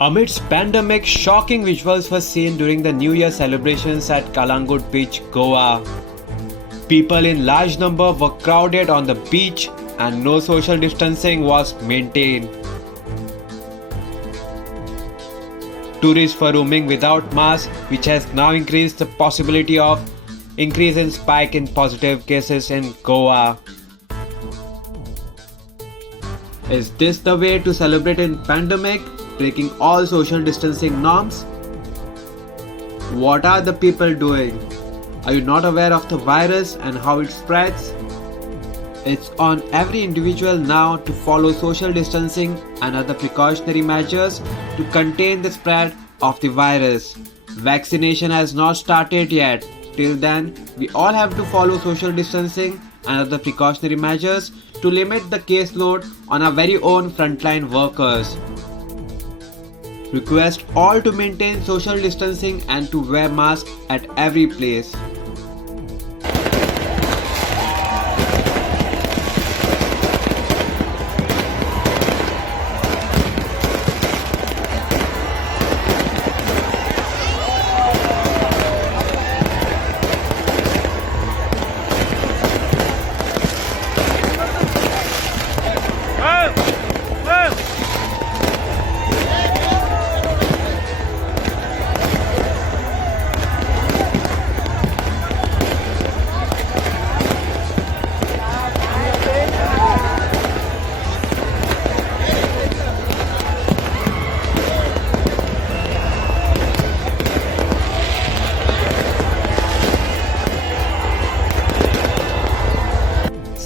Amidst pandemic, shocking visuals were seen during the New Year celebrations at Kalangut Beach, Goa. People in large number were crowded on the beach and no social distancing was maintained. Tourists were roaming without masks, which has now increased the possibility of increase in spike in positive cases in Goa. Is this the way to celebrate in pandemic, breaking all social distancing norms? What are the people doing? Are you not aware of the virus and how it spreads? It's on every individual now to follow social distancing and other precautionary measures to contain the spread of the virus. Vaccination has not started yet. Till then, we all have to follow social distancing and other precautionary measures to limit the caseload on our very own frontline workers. Request all to maintain social distancing and to wear masks at every place.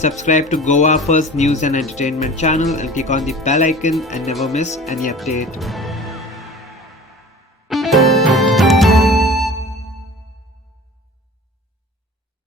Subscribe to Goa First News and Entertainment channel and click on the bell icon and never miss any update.